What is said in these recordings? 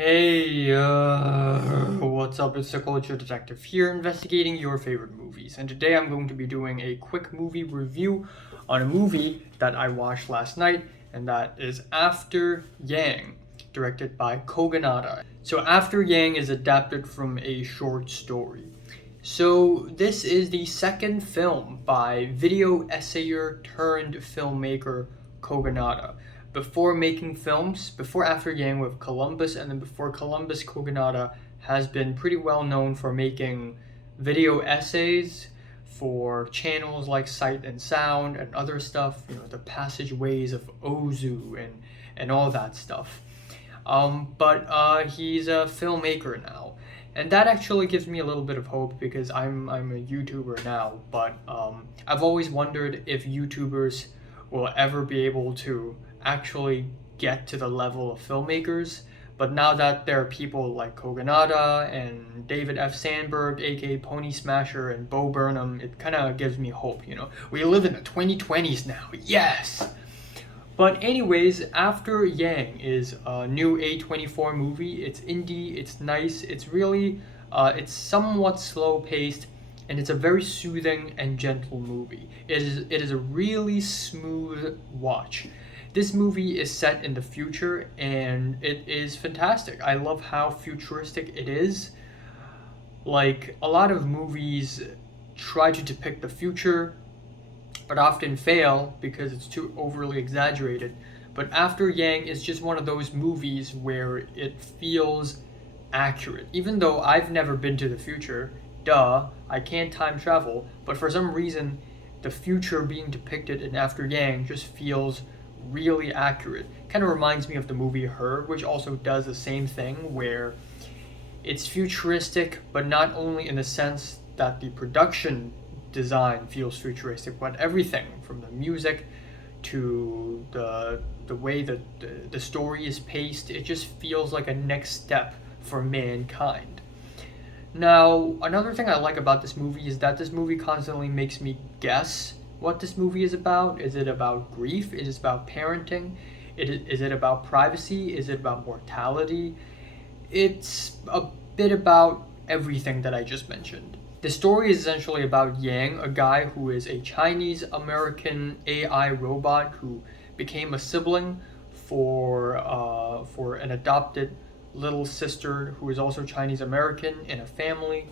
Hey, what's up? It's the Culture Detective here, investigating your favorite movies. And today I'm going to be doing a quick movie review on a movie that I watched last night, and that is After Yang, directed by Kogonada. So After Yang is adapted from a short story. So this is the second film by video essayer turned filmmaker Kogonada. Before making films, before After Yang with Columbus, and then before Columbus, Kogonada has been pretty well known for making video essays for channels like Sight and Sound and other stuff, the passageways of Ozu and all that stuff. But he's a filmmaker now, and that actually gives me a little bit of hope because I'm a YouTuber now. But I've always wondered if YouTubers will ever be able to actually get to the level of filmmakers. But now that there are people like Kogonada and David F. Sandberg, aka Pony Smasher, and Bo Burnham, it kind of gives me hope. We live in the 2020s now. Yes. But anyways, After Yang is a new A24 movie. It's indie, it's nice, it's really, it's somewhat slow paced, and it's a very soothing and gentle movie. It is a really smooth watch. This movie is set in the future, and it is fantastic. I love how futuristic it is. Like, a lot of movies try to depict the future but often fail because it's too overly exaggerated. But After Yang is just one of those movies where it feels accurate. Even though I've never been to the future, duh, I can't time travel, but for some reason, the future being depicted in After Yang just feels really accurate. Kind of reminds me of the movie Her, which also does the same thing, where it's futuristic, but not only in the sense that the production design feels futuristic, but everything from the music to the way that the story is paced, it just feels like a next step for mankind. Now, another thing I like about this movie is that this movie constantly makes me guess what this movie is about. Is it about grief? Is it about parenting? Is it about privacy? Is it about mortality? It's a bit about everything that I just mentioned. The story is essentially about Yang, a guy who is a Chinese-American AI robot who became a sibling for an adopted little sister who is also Chinese-American in a family.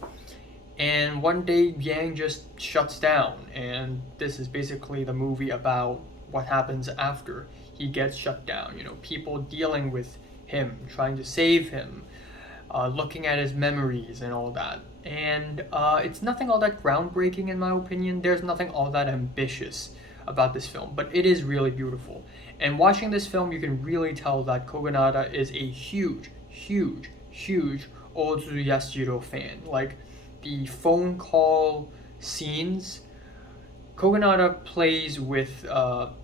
And one day, Yang just shuts down, and this is basically the movie about what happens after he gets shut down. People dealing with him, trying to save him, looking at his memories and all that. And it's nothing all that groundbreaking in my opinion. There's nothing all that ambitious about this film, but it is really beautiful. And watching this film, you can really tell that Kogonada is a huge Ozu Yasujiro fan. Like, the phone call scenes, Kogonada plays with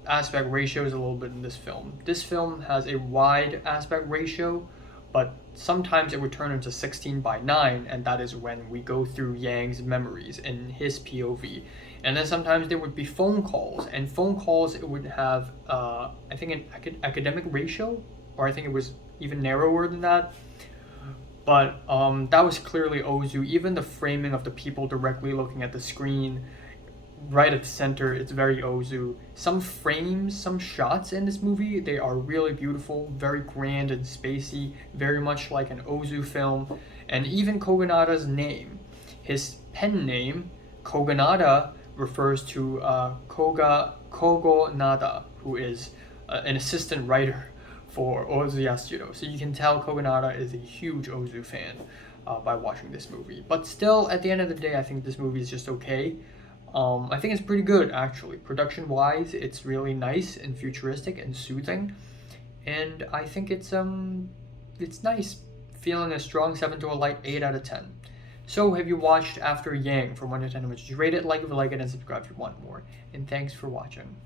aspect ratios a little bit in this film. This film has a wide aspect ratio, but sometimes it would turn into 16:9, and that is when we go through Yang's memories in his POV. And then sometimes there would be phone calls, and phone calls it would have, I think, an academic ratio, or I think it was even narrower than that. But that was clearly Ozu. Even the framing of the people directly looking at the screen, right at the center, it's very Ozu. Some frames, some shots in this movie, they are really beautiful, very grand and spacey, very much like an Ozu film. And even Kogonada's name, his pen name, Kogonada, refers to Kogonada, who is an assistant writer for Ozu Yasujiro. So you can tell Kogonada is a huge Ozu fan by watching this movie. But still, at the end of the day, I think this movie is just okay. I think it's pretty good, actually. Production-wise, it's really nice and futuristic and soothing, and I think it's nice. Feeling a strong 7 to a light 8 out of 10. So, have you watched After Yang from 1 to 10? Would you rate it? Like it, and subscribe if you want more. And thanks for watching.